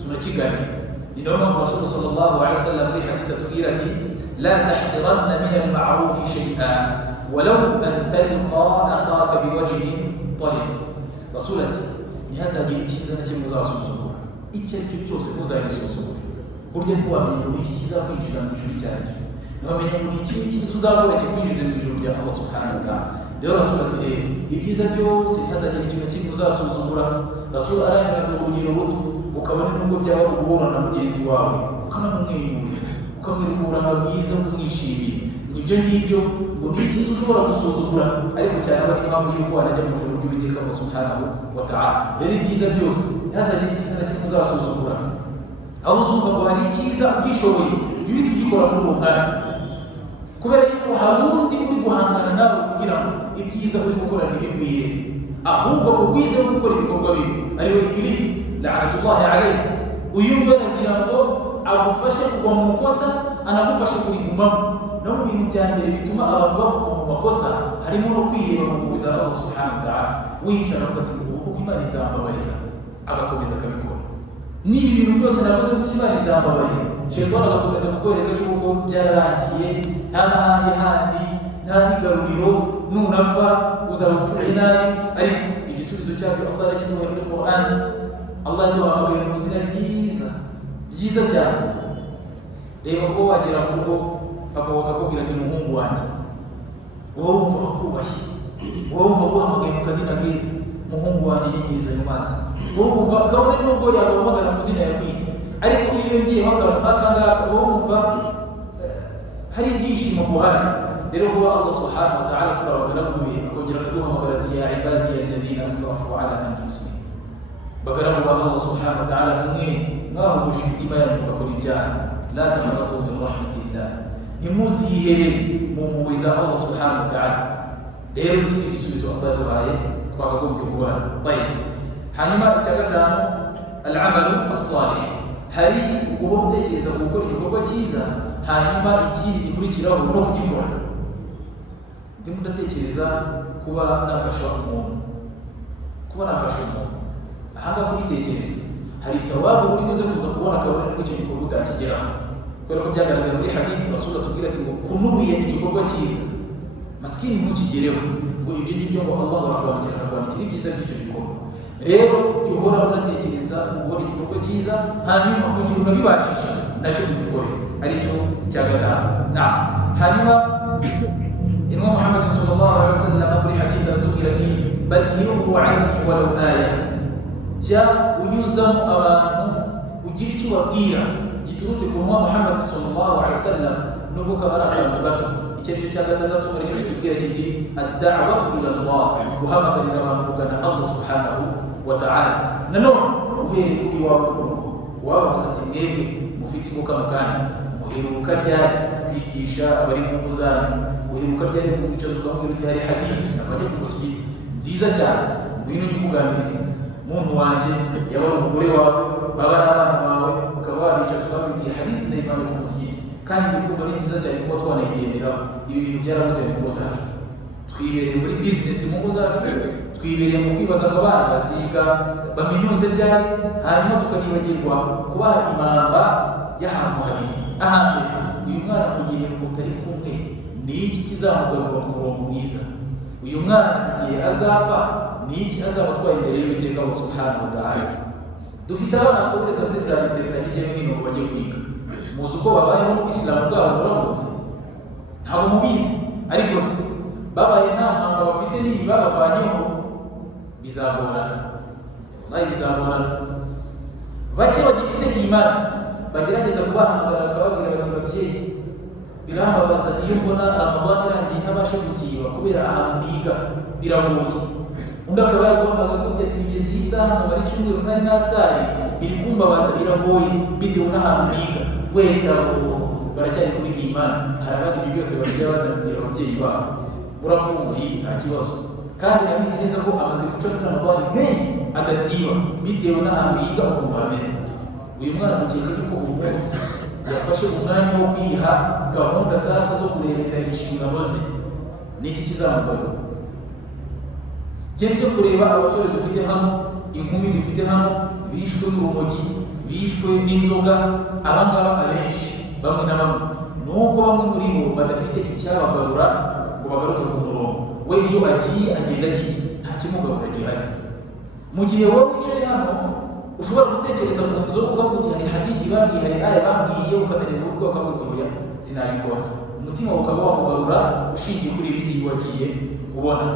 tunakigana. Ni nayo mpamvu Rasul sallallahu alaihi wasallam muri hadith atubwira ati la tahqiranna min al-ma'ruf shay'an walau an talqa akhaka biwajhin tariq. Rasul ati ntihazagire icyiza na kimwe uzasuzugura, icyo ari cyo cyose uzagisuzugura. Burya ntiwamenya ngo iki kizakwinjiza mu ijuru cyaryo, ntiwamenya ngo iki cyiza uzakora kikwinjize mu ijuru rya Allah subhanahu wa ta'ala. Rero Rasul ati ibyiza byose ntihazagire ikintu na kimwe uzasuzugura. Rasul arangira ngo urugero ruto ukabona nubwo byaba guhura na mugenzi wawe ukanamumwenyura, ukamwereka uburanga bwiza bw'umwishimiye. Nibyo ngibyo ngo ni byiza ushobora gusuzugura, ariko cyane aba ari impamvu y'uko wanajya mu ijuru ry'Uwiteka Allah subhanahu wa ta'ala. Rero ibyiza byose ntihazagire icyiza na kimwe uzasuzugura. Aho uzumva ngo hari icyiza ugishoboye jya uhita ugikora muri uwo mwanya, kubera yuko hari undi uri guhangana nawe kugira ngo ibyiza uri gukora ntibigwire. ahubwo mugwize wo gukora ibikorwa bibi ari we Ibilisi la'natullahi alayhi. Uyu ngwana agira ngo agufashe kugwa mu kosa, anagufasha kurigumamo. No mu bintu bya mbere bituma abantu bagwa mu makosa harimo no kwiheba mu kubuza Allah subhanahu wa ta'ala. Wicara ugati kuko Imana izambabarira, agakomeza akabikora. Nibi bintu byose navuze ko Imana izambabarira, Shaytan agakomeza kukwereka yuko byararangiye, nta handi nta nigaruriro, nunapfa uzabupfura nabi. Ariko igisubizo cyabyo Allah arakimuha muri Qur'an. Allah yaduhamagaye mu izina ryiza cyane. Reba ko wagera mu rugo papa wakakubwira ati muhungu wanjye, wowe wumva bakubashye, wowe wumva guhamagaye mu kazina keza, muhungu wanjye yigiriza ayo mazi, wowe wumva kabone nubwo yaguhamagara mu zina ya kwisi, ariko iyo yongeye bakangaka wowe wumva hari ibyishimo buhari. Rero kuba Allah subhanahu wa ta'ala turabagaraguye akongera akaduhamagara ati ya ibadiya alladhina asrafu ala anfusihim, bagaragu ba Allah subhanahu wa ta'ala mwe mwahuguje imitima yanyu mugakora ibyaha, la taqnatu min rahmatillah, ntimuzihere mu mpuhwe za Allah subhanahu wa ta'ala. Rero iki ni igisubizo Allah yaduhaye twakagombye gukora. Hanyuma icya gatanu, al-amalu as-salih, hari uguhora utekereza gukora igikorwa cyiza hanyuma ikindi gikurikiraho no kugikora. Ndimo ndatekereza kuba nafasha umuntu, ahanga kubitekereza hari thawabu uri buze kuza kubona kabone n'icyo gikorwa utakigeraho. Kubera ko byagaragaye muri hadithi Rasul atubwira ati ngo kunubiye igikorwa cyiza maskini ntukigereho, ngo ibyo ngibyo ngo Allah arakwandikira ibyiza by'icyo gikorwa. Rero uhora unatekereza gukora igikorwa cyiza hanyuma mu gihe unabibashije nacyo ugikore, aricyo cya gatanu. Hanyuma inwa Muhammad sallallahu alaihi wasallam muri hadithi aratubwira ati balighu anni walau aya, jya unyuzamo abantu ugira icyo ubabwira giturutse ku nwa Muhammad sallallahu alaihi wasallam, nubwo kaba ari akantu gato. Icyo cyo cya gatandatu muri cyo kitubwira kiti ad-da'watu ila Allah, guhamagarira abantu kugana Allah subhanahu wa ta'ala. Nanone uhereye kuri iwawe mu rugo, wabaza ati mwebwe mufite ingoka mu kanya, muheruka ryari kwigisha abari mu ngo zanyu, uheruka ryari kumwicaza ukamubwira uti hari hadithi navanye ku musigiti nziza cyane, ngwino nyikuganiriza muntu wanje, yaba ari umugore wawe, baba ari abana bawe, ukaba wabicaza ukamubwira uti hadithi nayivanye ku musigiti kandi ndikumva ni nziza cyane kuba twanayigenderaho. Ibi bintu byarabuze mu ngo zacu, twibereye muri business mu ngo zacu, twibereye mu kwibaza ngo abana baziga baminuze ryari, hanyuma tukanibagirwa kubaha impamba y'ahantu habiri. Ahambere, uyu mwana mu gihe mutari kumwe ni iki kizamugarura ku murongo mwiza? Uyu mwana igihe azapfa ni iki azaba atwaye imbere y'Uwiteka Allah subhanahu wa ta'ala? Dufite abana twohereza muri za internet hirya no hino ngo bajye kwiga, muzi uko babayeho n'ubwisilamu bwabo murabuzi? Ntabwo mubizi, ariko se babaye nta mpamba bafite nini babavanyeho, bizagorana, wallahi bizagorana. Bake bagifite imani bagerageza kubahamagara bakababwira bati babyeyi, birambabaza iyo mbona Ramadani irangiye ntabasha gusiba kubera ahantu niga biragoye. Undi akaba yaguhamagara akubwira ati ngeze iyi saha nkaba ari icyumweru ntari nasari, biri kumbabaza biragoye bitewe n'ahantu niga. Wenda baracyari kuri imani, hari abandi ibyo byose bagiye banabwira ababyeyi babo, urafunguye nta kibazo, kandi abizi neza ko amaze guca muri Ramadani nk'iyi agasiba bitewe n'ahantu yiga ukuntu hameze. Uyu mwana mukeka yuko uyu munsi yafashe umwanya wo kwiha gahunda sasa zo kureberera inshingano ze, n'iki kizamugarura? Cyo kureba abasore dufite hano, inkumi dufite hano, bishwe n'urumogi, bishwe n'inzoga, abangaba abenshi bamwe na bamwe nuko bamwe muri bo badafite icyabagarura ngo bagaruke ku murongo. We iyo agiye agenda agiye, nta kimugarura gihari. Mu gihe wowe wicaye hano ushobora gutekereza ku nzu ukavuga uti hari hadithi bambwiye, hari aya bambwiye, ukamererwa ubwo ukavuga uti oya sinabikora. Umutima wawe ukaba wakugarura ushingiye kuri ibi ngibi wagiye ubona.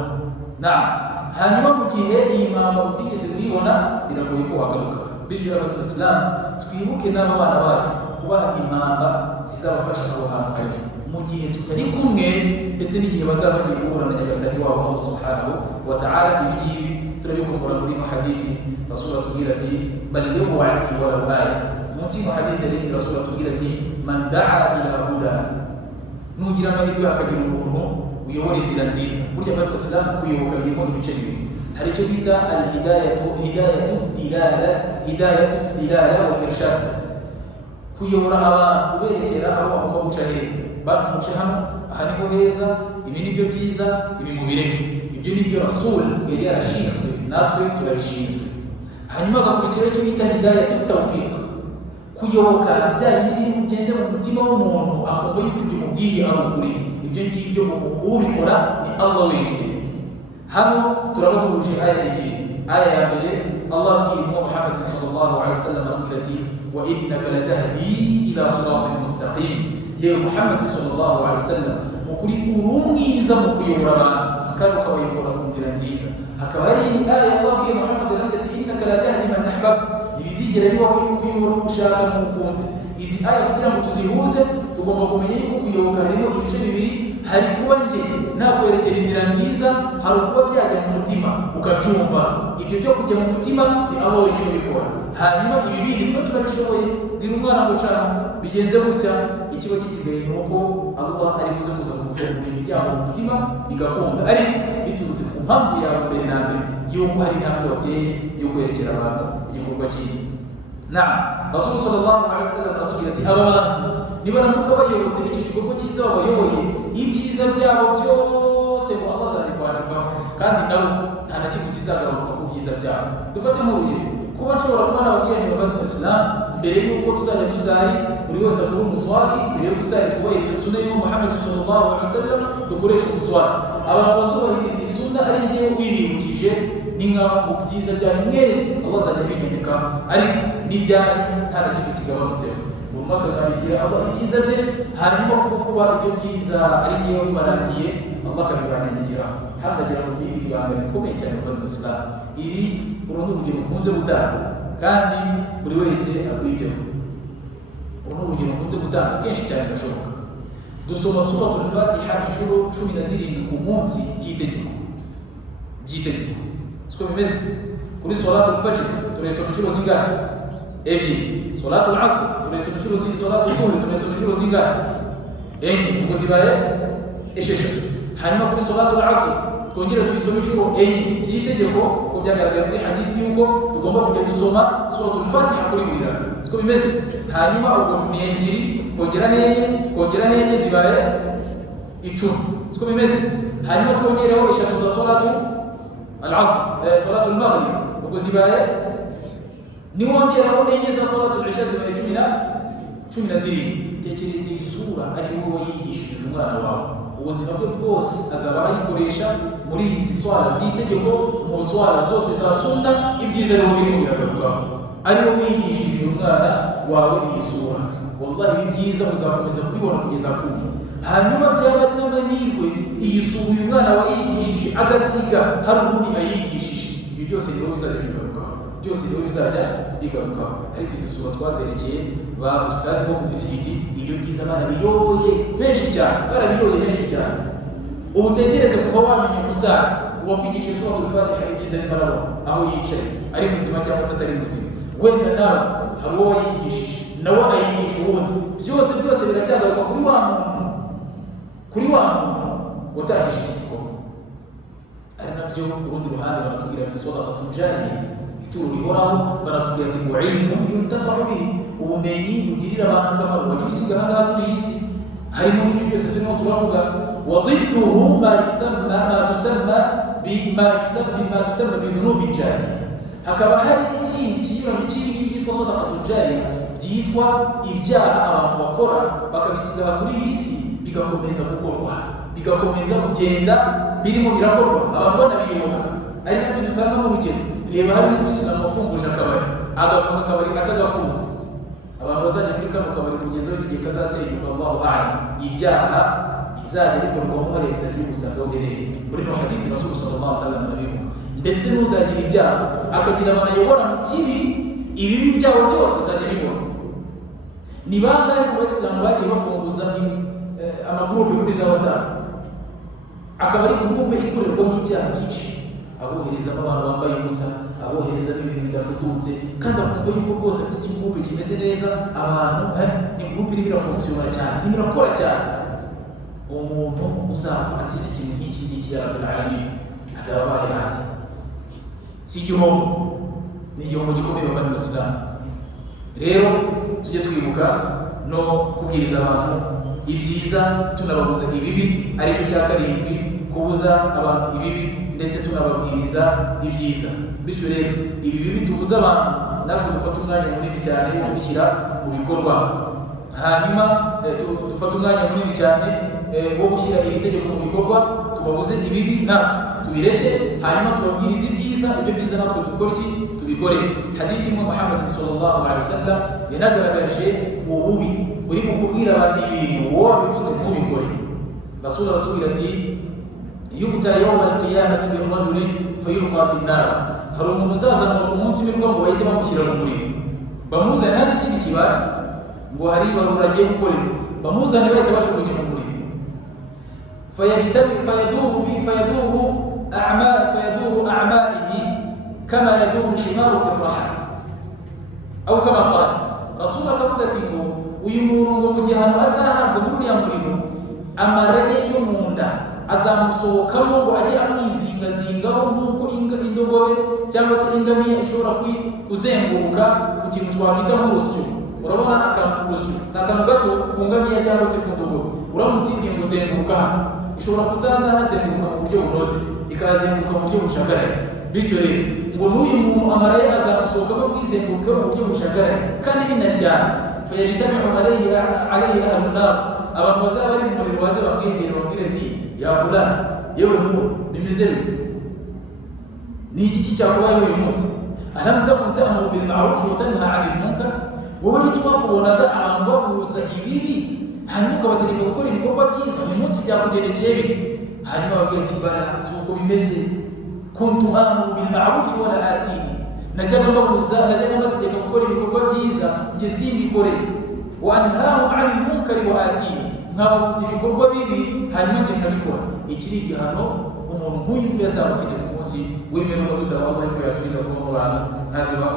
Hanyuma mu gihe iyi mpamba utigeze kuyibona biragoye ko wagaruka. Bityo rero Islam twibuke n'aba bana bacu kubaha impamba zizabafasha aho hantu hari mu gihe tutari kumwe, ndetse n'igihe bazaba bagiye guhura na Nyagasani wabo Allah subhanahu wa ta'ala. Ibi ngibi turabikumbura muri ino hadithi Rasul atubwira ati balighu anni walau aya. Munsi y'ino hadithi rero Rasul atubwira ati man da'a ila huda, nugira amahirwe hakagira umuntu uyobora inzira nziza. Burya bari Islam kuyoboka birimo ibice bibiri. hari icyo bita hidayatu dilala wal irshad, kuyobora abantu uberekera aho bagomba guca heza. Bamuce hano, aha niho heza, ibi nibyo byiza, ibi mubireke, ibyo nibyo rasul yari yarashinzwe, natwe turabishinzwe. Hanyuma agakurikiraho icyo bita hidayatu tawfiq, kuyoboka bya bindi biri bugende mu mutima w'umuntu akumva yuko ibyo mubwiye ari ukuri. Ibyo ngibyo ubikora ni Allah wenyine. Hano turaba duhuje aya ebyiri. Aya ya mbere Allah abwiye Muhammad sallallahu alaihi wasallam aramubwira ati wa innaka latahdi ila siratin mustaqim. Yewe Muhammad sallallahu alaihi wasallam mukuri uri umwiza mu kuyobora abantu kandi ukabayobora ku nzira nziza. Hakaba hari aya Allah abwiye Muhammad aramubwira ati innaka latahdi man ahbabta, ntibizigera bibaho yuko uyobora ushaka n'umukunzi. Izi aya kugira ngo tuzihuze tugomba kumenya yuko kuyoboka harimo ibice bibiri. Hari kuba njye nakwerekera inzira nziza, hari ukuba byajya mu mutima ukabyumva. Ibyo byo kujya mu mutima ni Allah wenyine ubikora. Hanyuma ibi bindi twe turabishoboye, bwira umwana ngo caha bigenze gutya, ikiba gisigaye ni uko Allah ari buze kuza kumufungura imiryango mu mutima bigakunda, ariko biturutse ku mpamvu yawe mbere na mbere yuko hari intambwe wateye yo kwerekera abantu igikorwa cyiza. Rasul sallallahu alaihi wasallam atubwira ati aba bantu nibaramuka bayobotse icyo gikorwa cyiza babayoboye, ibyiza byabo byose ngo Allah azabikwandikaho, kandi nabo nta na kimwe kizagabanuka ku byiza byabo. Dufate nk'urugero, kuba nshobora kuba nababwira ni bavandimwe Islam, mbere y'uko tuzajya dusari buri wese akora umuswaki, mbere yo gusari twubahiriza sunna y'Imam Muhammad sallallahu alaihi wasallam, dukoresha umuswaki. Abantu bazubahiriza iyi sunna ari njyewe wiribukije, ni nkaho mu byiza byanyu mwese Allah azajya abigendeka, ariko n'ibyanyu nta na kimwe kigabanutseho. Buri umwe akagandikira Allah ibyiza bye, hanyuma kuko kuba ibyo byiza ari njyewe bibarangiye, Allah akabibandikira. Hano ndagira ngo ni ibanga bikomeye cyane bavandimwe Islam. Iri urundi urugero mukunze gutanga kandi buri wese akwiteho. Uru ni urugero mukunze gutanga kenshi cyane gashoboka. Dusoma suratul Fatiha inshuro 17 ku munsi by'itegeko. Siko bimeze kuri salatul fajr turayisoma inshuro zingahe? Ebyiri. Salatul asr turayisoma inshuro zingahe? Salatul zuhur turayisoma inshuro zingahe? Enye. Ubwo zibaye esheshatu. Hanyuma kuri salatul asr twongera tuyisoma inshuro enye by'itegeko, ko byagaragaye muri hadithi yuko tugomba kujya dusoma suratul Fatiha kuri buri raka. Siko bimeze. Hanyuma ubwo ni ebyiri kongera enye zibaye 10. Siko bimeze. Hanyuma twongereho eshatu za salatul العصر صلاة المغرب وكذبايا نيوانجي راو enye za صلاة العشاء zibaye 10 na zirindwi. Tekereza iyi sura ari wowe yigishije umwana wawe, ubuzima bwe bwose azaba ayikoresha muri izi swala z'itegeko, mu swala zose za sunna, ibyiza rero biri biragarukaho. Ari wowe yigishije umwana wawe iyi sura, wallahi ibyiza uzakomeza kubibona kugeza apfuye. Hanyuma byaba ari n'amahirwe iyi sura uyu mwana wayigishije agasiga hari ubundi ayigishije, ibi byose rero bizajya bigarukaho. Ariko izi sura twazerekeye ba ustadi bo ku misigiti, ibyo byiza barabiyoye benshi cyane. Ubu tekereza kuva wamenya gusara, uwakwigisha suratul Fatiha ibyiza n'imbarabo aho yicaye, ari muzima cyangwa se atari muzima, wenda nawe hari uwo wayigishije nawe ayigisha uwundi, byose biracyagaruka kuri wa muntu watangije iki gikorwa. Ari nabyo ku rundi ruhande baratubwira ati sadaqatun jariya, ituro rihoraho. Baratubwira ati ilmun yuntafa'u bihi, ubumenyi bugirira abantu akamaro. Wagiye usiga ahangaha kuri iyi si, harimo n'ibyo byose turimo turavuga. Wa ضده ما يسمى بذنوب جارية. Hakaba hari n'ikindi kinyuranye cy'ibi byitwa sadaqatun jariya, byitwa ibyaha abantu bakora bakabisiga kuri iyi si, bigakomeza gukorwa, bigakomeza kugenda birimo birakorwa, abantu banabiyoboka. Ari nabyo dutanga mu rugero. Reba hari n'umusilamu wafunguje akabari, agafunga akabari atagafunze, abantu bazajya muri kano kabari kugeza igihe kazasenyuka. Allahu a'lam. Ibyaha bizajya bikorwamo harebye n'ubusanga bw'irere. Muri no hadithi Rasul sallallahu alaihi wasallam nabivuga, ndetse n'uzagira ibyaha akagira abantu ayobora mu kibi, ibibi byawo byose azajya bibona. Ni bangahe mu basilamu bagiye bafunguza amagurupe kuri za WhatsApp, akaba ari gurupe ikorerwaho ibyaha byinshi, aboherezamo abantu bambaye ubusa, aboherezamo ibintu bidafututse, kandi akumva yuko rwose afite ikigurupe kimeze neza, abantu ni gurupe irimo irafunkisiyona cyane, irimo irakora cyane. Umuntu uzapfa asize ikintu nk'iki ngiki ya Rabbil Alamin azaba abaye hati. si igihombo, ni igihombo gikomeye bavana mu Islam. Rero tujye twibuka no kubwiriza abantu ibyiza tunababuza ibibi, aricyo cya karindwi, kubuza abantu ibibi ndetse tunababwiriza ibyiza. Bityo rero ibi bibi tubuza abantu natwe dufata umwanya munini cyane wo kubishyira mu bikorwa, hanyuma dufata umwanya munini cyane wo gushyira iri tegeko mu bikorwa, tubabuze ibibi natwe tubireke, hanyuma tubabwirize ibyiza, ibyo byiza natwe dukora iki? Tubikore. Hadithi imwe Muhammad sallallahu alaihi wasallam yanagaragaje ububi uri mu kubwira abantu ibintu wowe wabivuze ntubikore. Rasul aratubwira ati yu'ta yawm al-qiyamati bi rajulin fayulqa fi an-nar, hari umuntu uzazanwa ku munsi w'imperuka ngo bahite bamushyira mu muriro, bamuzane nta n'ikindi kibara ngo hari ibarura agiye gukorera, bamuzane bahita bashukunye mu muriro. فيدور أعمائه كما يدور الحمار في الرحى أو كما قال رسول الله ngo uyu muntu ngo mu gihe hano azahabwa muri uriya muriro amaranye yo mu nda azamusohokamo ngo ajye amwizingazingaho nk'uko indogobe cyangwa se ingamiya ishobora kuzenguruka ku kintu twakwita nk'urusyo. Urabona akantu k'urusyo ni akantu gato ku ngamiya cyangwa se ku ndogobe, uramutse igiye kuzenguruka hano ishobora kutanda hazenguruka mu buryo bunoze, ikazenguruka mu buryo bushagaraye. Bityo rero ngo n'uyu muntu amara ye azamusohokamo bwizenguruka mu buryo bushagaraye kandi binaryana. Fayajitami'u alayhi ahlun nar, abantu bazaba bari mu muriro baze bamwegere bamubwire ati ya fulani, yewe muntu bimeze bite, ni iki cyakubaye uyu munsi? Alam takun ta'muru bil ma'ruf wa tanha 'anil munkar, wowe ntitwakubonaga abantu babuza ibibi hanyuma ukabategeka gukora ibikorwa byiza, uyu munsi byakugendekeye bite? Hanyuma babwira ati bara si uko bimeze, kuntu amuru bil ma'ruf wa la atihi, najyaga mbategeka gukora ibikorwa byiza njye simbikore, wa anhahum 'anil munkari wa atihi, nkababuza ibikorwa bibi hanyuma njye nkabikora. Iki ni igihano umuntu nk'uyu nguyu azaba afite ku munsi w'imperuka. Dusaba Allah ko yaturinda kuba mu bantu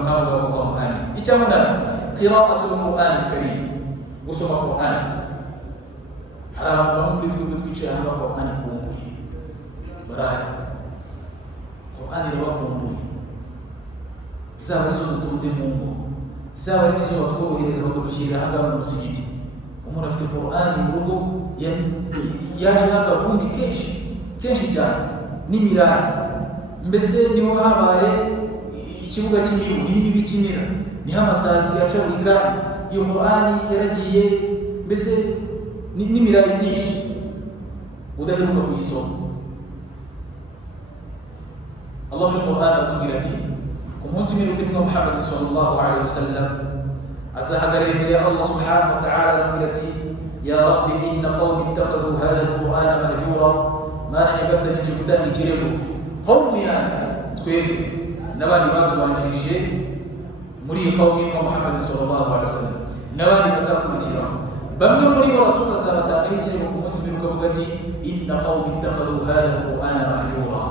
nk'abagabo Allahu amin. Icyamunani, qira'atul Qur'an al-Karim, gusoma Qur'an. Hari abantu bamwe muri twebwe twicaye hano Qur'an ikumbuye, barahari Qur'an irabakumbuye, zaba arizo dutunze mu ngo, zaba ari nizo batworohereza bakadushyirira ahangaha mu musigiti. Umuntu afite Qur'an mu rugo yaje akavumbi kenshi cyane n'imirayi, mbese niho habaye ikibuga cy'imibu niho imibu ikinira, niho amasazi aca buri kanya. Iyo Qur'an yaragiye mbese n'imirayi myinshi udaheruka kuyisoma. Allah muri Qur'an atubwira ati ku munsi w'imperuka nibwo Muhammad sallallahu alaihi wasallam azahagarara imbere ya Allah subhanahu wa ta'ala aramubwira ati ya rabbi inna qawmi ittakhadhu hadha al-Qur'ana mahjura, mana nyagasani nje gutanga ikirego qawmu yanjye, twebwe n'abandi batubanjirije muri iyi qawmi ya Muhammad sallallahu alaihi wasallam n'abandi bazakurikira, bamwe muri bo Rasul azabatangaho ikirego ku munsi w'imperuka avuga ati inna qawmi ittakhadhu hadha al-Qur'ana mahjura,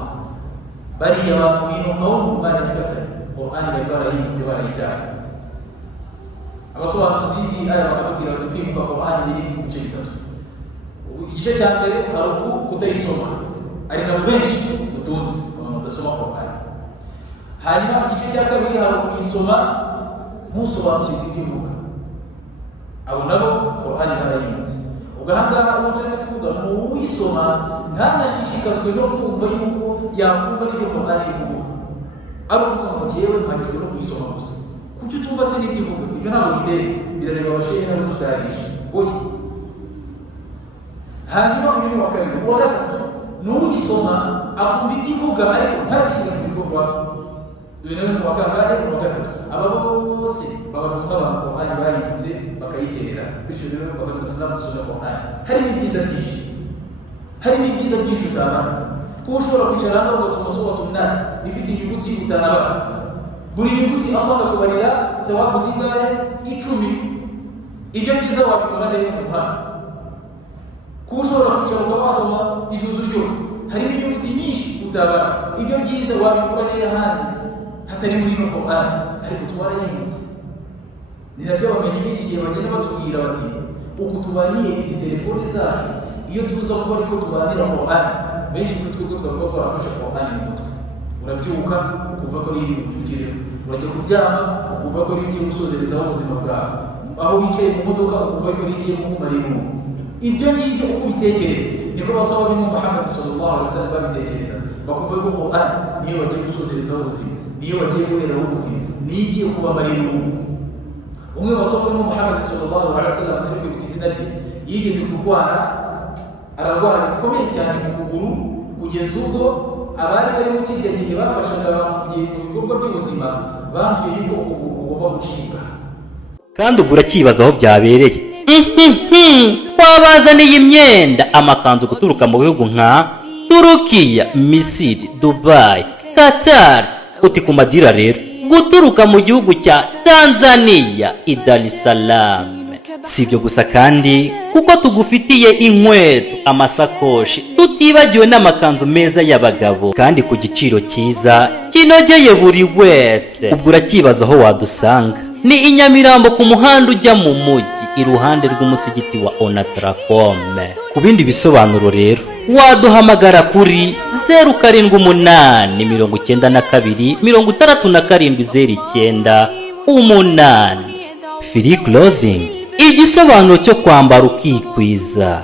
bariya bantu bino qawmu mana nyagasani Qur'an bari barayimutse barayitaye. Abasobanuzi b'iyi aya bakatubwira bati kwimuka Qur'an biri mu bice bitatu. Igice cya mbere hari kutayisoma, ari nabo benshi mutunzi abantu badasoma Qur'an. Hanyuma igice cya kabiri hari kuyisoma ntusobanukirwe ibyo ivuga, abo nabo Qur'an barayimutse. Ugahangaha umushatse kuvuga ni uwisoma ntanashishikazwe no kumva yuko yakumva n'ibyo Qur'an iri kuvuga, ari ukuvuga ngo njyewe mpagijwe no kuyisoma gusa, kuki utumva se n'ibyo ivuga? Ibyo ntabwo bideye, birareba abashehe n'abadusarisha oya. Hanyuma uyu ni uwa kabiri. Uwa gatatu ni uwisoma akumva ibyo ivuga ariko ntabishyire mu bikorwa. Uyu nawe ni uwa kangahe? Uwa gatatu. Aba bose baba nk'abantu Qur'an bayibutse bakayiterera. Bityo rero bava mu Islam dusoma Qur'an. Harimo ibyiza byinshi utabara, kuba ushobora kwicara hano ugasoma Suratun Nas ifite inyuguti utanabara, buri nyuguti Allah akakubarira thawabu zingahe? 10. Ibyo byiza wabitora hehe mu muhanda? Kuba ushobora kwicara ukaba wasoma ijuzu ryose, harimo inyuguti nyinshi utabara, ibyo byiza wabikura hehe ahandi hatari muri ino Qur'an? Ariko twarayimutse. Ni nabyo bamenye b'iki gihe bagenda batubwira bati uku tubaniye izi telefone zacu, iyo tuza kuba ariko tubanira Qur'an, benshi muri twebwe twavuga twarafashe Qur'an mu mutwe. urabyuka ukumva ko riri mubyukire, urajya kuryama ukumva ko rigiye gusozerezaho ubuzima bwawe, aho wicaye mu modoka ukumva ko rigiye kukumara irungu. Ibyo ngibyo uko ubitekereza niko basaba b'Imam Muhammad sallallahu alaihi wasallam babitekereza, bakumva ko Qur'an niyo bagiye gusozerezaho ubuzima, niyo bagiye guheraho ubuzima, niyo igiye kubamara irungu. Umwe basaba b'Imam Muhammad sallallahu alaihi wasallam ari kwibuka izina rye, yigeze kurwara, ararwara bikomeye cyane mu kuguru, kugeza ubwo abari bari mu kirya gihe bafashaga abantu mu bikorwa by'ubuzima banzuye yuko ugomba gucika. Kandi ubwo urakibaza aho byabereye. Twabazaniye imyenda, amakanzu guturuka mu bihugu nka Turukiya, Misiri, Dubai, Qatar. Uti ku madira rero guturuka mu gihugu cya Tanzania, Dar es Salaam. Si ibyo gusa kandi kuko tugufitiye inkweto, amasakoshi, tutibagiwe n'amakanzu meza y'abagabo kandi ku giciro cyiza kinogeye buri wese. Ubwo urakibaza aho wadusanga. Ni i Nyamirambo ku muhanda ujya mu mujyi, iruhande rw'umusigiti wa Onatracom. Ku bindi bisobanuro rero waduhamagara kuri 0788 92 67 09. Free Clothing, igisobanuro cyo kwambara ukikwiza.